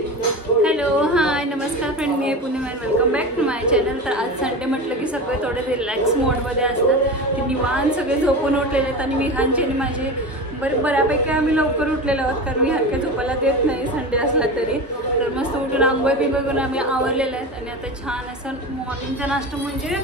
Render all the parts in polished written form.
Hello hi नमस्कार friend, मी पूनम आणि welcome back to my channel. तर आज संडे म्हटलं की सगळे थोडे रिलॅक्स मोडमध्ये असतात की निवांत सगळे झोपून उठलेले आहेत. आणि विहानचे आणि माझे बऱ्यापैकी आम्ही लवकर उठलेलो आहोत, कारण विहान काय झोपायला देत नाही संडे असला तरी. तर मस्त उठून आंघोळ बिंघोळ करून आम्ही आवरलेलं आहेत. आणि आता छान असं मॉर्निंगचा नाश्ता म्हणजे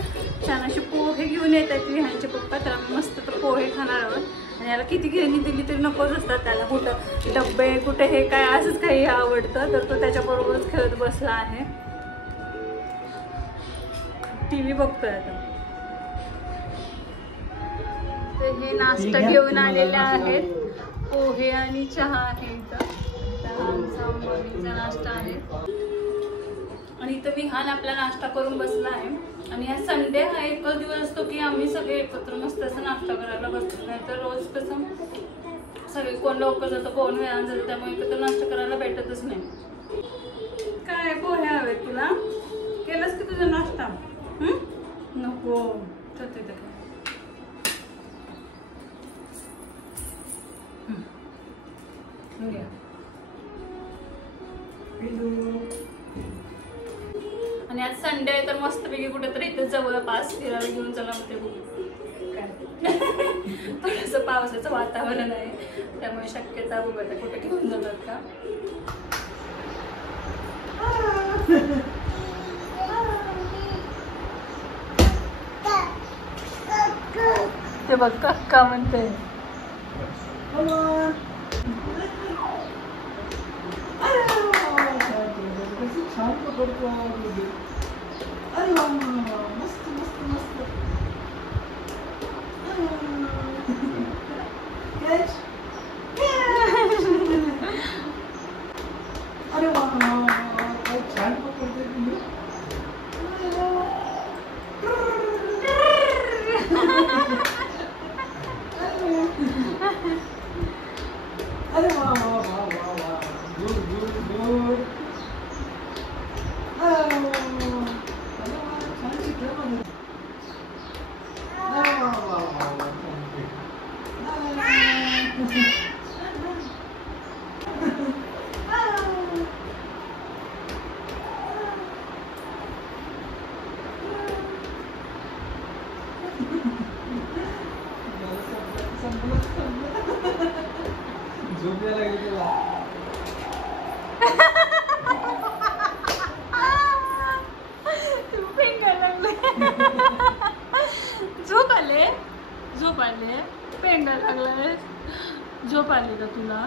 छान असे पोहे घेऊन येत आहेत विहानचे पप्पा. तर आम्ही मस्त तर पोहे खाणार आहोत. आणि याला किती घेणी दिली तरी नकोच असतात, त्याला कुठं डब्बे कुठे हे काय असंच काही आवडतं. तर तो त्याच्याबरोबरच खेळत बसला आहे, TV बघतोय आता. तर हे नाश्ता घेऊन आलेले आहेत, पोहे आणि चहा आहे इथं. आमचा मॉर्निंगचा नाश्ता आहे. आणि इथं विहान आपला नाश्ता करून बसला आहे. आणि हा संडे हा एकच दिवस असतो की आम्ही सगळे एकत्र मस्त असं नाश्ता करायला बसतो. नाही तर रोज कसं सगळे कोण लवकर जातं कोण वेळानं जातं, त्यामुळे एकत्र नाश्ता करायला भेटतच नाही. काय पोहे हवे तुला? केलंस की तुझा नाश्ता? नको तिथे आणि आज संडे आहे तर मस्तपैकी कुठेतरी इथे जवळपास फिरायला घेऊन चला म्हणते बघू. थोडंसं पावसाचं वातावरण आहे त्यामुळे शक्यता बघा कुठे घेऊन जातात का. ते बघ का म्हणते. अरे वा मस्त मस्त मस्त. अरे वा छान पकडते तुम्ही. अरे वा वा वा वा वा गुड गुड गुड. झोपायला गेला. झोप आले झोप आले पेंगा लागलाय. झोप आली का तुला?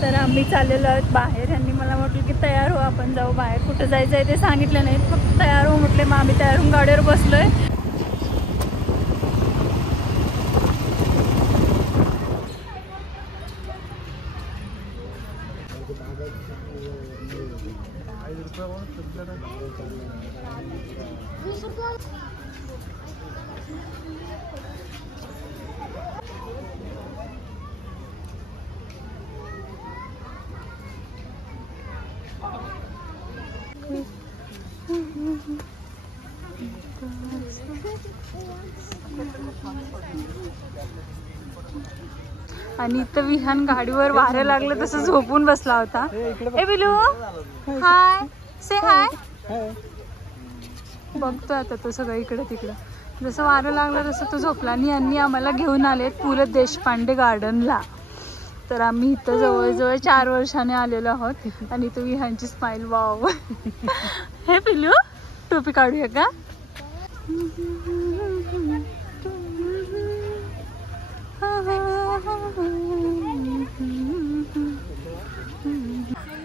तर आम्ही चाललेलो आहोत बाहेर. यांनी मला म्हटलं की तयार हो आपण जाऊ बाहेर. कुठं जायचं आहे ते सांगितलं नाही, फक्त तयार हो म्हटले. मग आम्ही तयार होऊन गाडीवर बसलोय. आणि इथं विहान गाडीवर वारं लागलं तसं झोपून बसला होता. ए बिलू हाय से हाय. बघतोय आता तो सगळं इकडं तिकडं. जसं वारं लागलं तसं तो झोपला. आणि यांनी आम्हाला घेऊन आले पु ल देशपांडे गार्डनला. तर आम्ही इथं जवळजवळ 4 वर्षाने आलेलो आहोत. आणि इथं विहानची स्माईल वाव. हे पिलू टोपी काढूया का?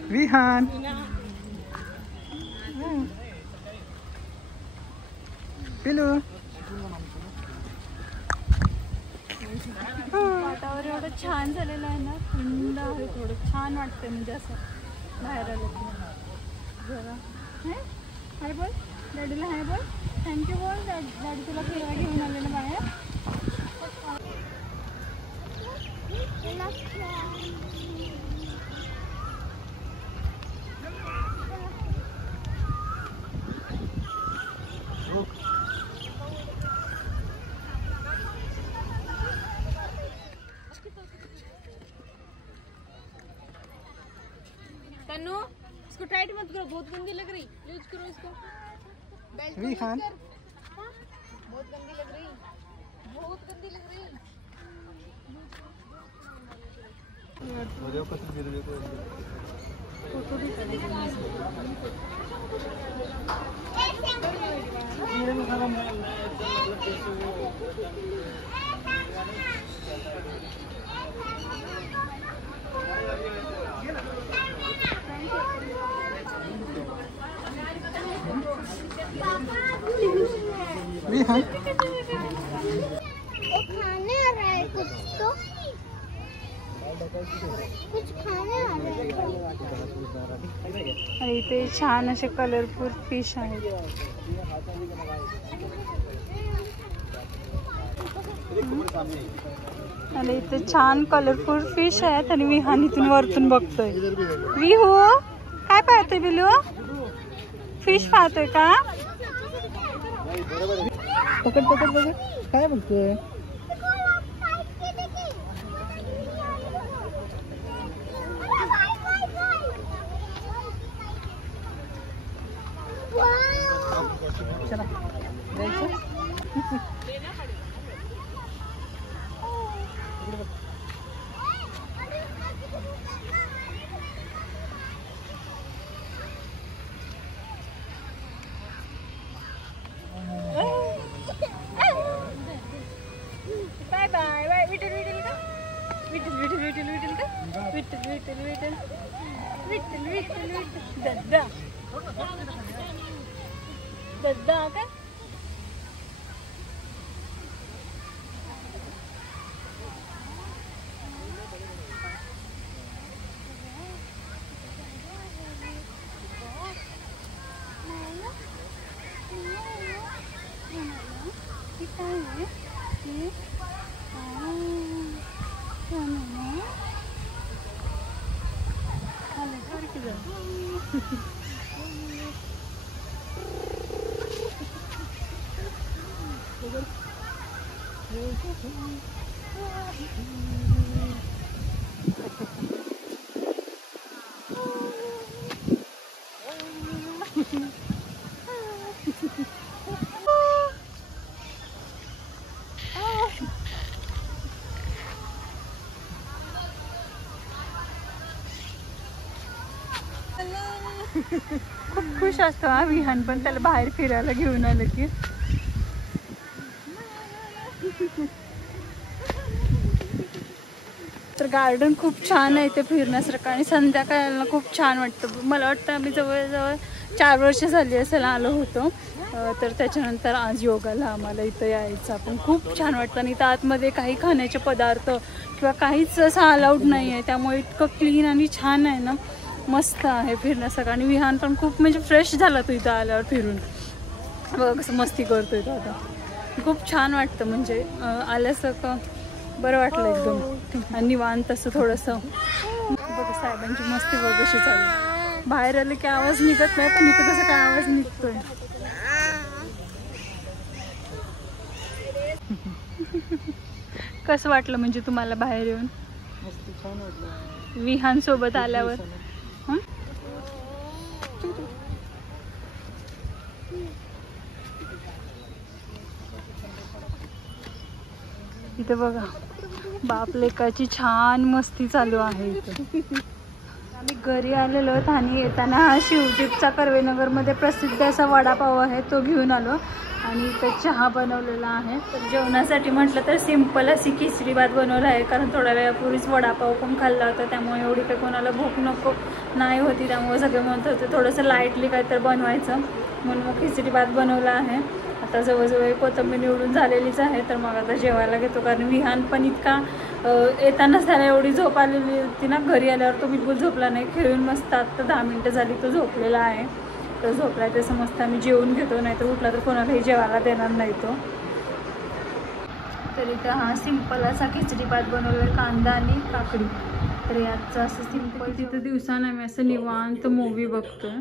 विहान पिलू. वातावरण एवढं छान झालेलं आहे ना, थंड आहे, थोडं छान वाटतं. म्हणजे असं बाहेर आलं की जरा हाय बोल डॅडीला, हाय बोल, थँक्यू बोल. डॅडी तुला फिरायला घेऊन आले ना बाहेर. विहानो इसको टाइट मत करो, बहुत गंदी लग रही, यूज करो इसको। विहान बहुत गंदी लग रही, बहुत गंदी लग रही। फोटो भी विहान खाने आ रहा है कुछ तो, कुछ खाने आ रहा है। आणि इथे छान असे कलरफुल फिश आहेत। आणि इथे छान कलरफुल फिश आहेत आणि विहान इथून वरतून बघतोय। विहू काय पाहतोय बिलू? फिश पाहतोय का? पकड पकड पकड काय बघतोय? चला जायचं. Bye bye bye. Vitthal Vitthal का? विठल विठल विठल विठल का? विठल विठल विठल विठल विठल विठल दद्दा दद्दा का? खूप खुश असतो हा विहान पण त्याला बाहेर फिरायला घेऊन आलं की. तर गार्डन खूप छान आहे ते फिरण्यासारखं आणि संध्याकाळला खूप छान वाटतं. मला वाटतं आम्ही जवळजवळ 4 वर्ष झाली असेल आलो होतो. तर त्याच्यानंतर आज योगाला आम्हाला इथं यायचं. पण खूप छान वाटतं आणि इथं आतमध्ये काही खाण्याचे पदार्थ किंवा काहीच असं अलाउड नाही आहे. त्यामुळे इतकं क्लीन आणि छान आहे ना, मस्त आहे फिरण्यासारखं. आणि विहान पण खूप म्हणजे फ्रेश झाला तो इथं आल्यावर फिरून. बघ कसं मस्ती करतोय तो आता. खूप छान वाटतं म्हणजे आल्यासारखं बरं वाटलं एकदम. आणि निवांत असं थोडंसं बघ साहेबांची मस्ती बघ कशी चालू. बाहेर आले की आवाज निघत नाही पण इथं कसं काय आवाज निघतोय. कसं वाटलं म्हणजे तुम्हाला बाहेर येऊन? मस्त छान वाटलं विहान सोबत आल्यावर. इथे बघा बाप लेकाची छान मस्ती चालू आहे इथे. आम्ही घरी आलेलो आहोत आणि येताना हा शिवदीपचा कर्वेनगरमध्ये प्रसिद्ध असा वडापाव आहे तो घेऊन आलो. आणि इथं चहा बनवलेला आहे. तर जेवणासाठी म्हटलं तर सिंपल अशी खिचडी भात बनवला आहे. कारण थोड्या वेळापूर्वीच वडापाव पण खाल्ला होता त्यामुळे एवढी काही कोणाला भूक नको नाही होती. त्यामुळे सगळे म्हणत होते थोडंसं लाईटली काहीतरी बनवायचं म्हणून मग खिचडी भात बनवला आहे. आता जवळजवळ कोथिंबीर निवडून झालेलीच आहे. तर मग आता जेवायला घेतो. कारण विहान पण इतका येतानाच त्याला एवढी झोप आलेली होती ना, घरी आल्यावर तो बिलकुल झोपला नाही. खेळून मस्त आत्ता 10 मिनटं झाली तो झोपलेला आहे. तर झोपला ते समजतं आम्ही जेवून घेतो, नाहीतर उठला तर कोणालाही जेवायला देणार नाही तो. तर इथं हा सिंपल असा खिचडी भात बनवलेला कांदा आणि काकडी. तर याचं असं सिंपल तिथं दिवसानं आम्ही असं निवांत मूवी बघतोय.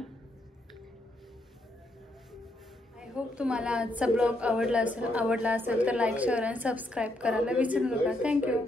आय होप तुम्हाला आजचा ब्लॉग आवडला असेल तर लाईक शेअर आणि सबस्क्राईब करायला विसरू नका. थँक्यू.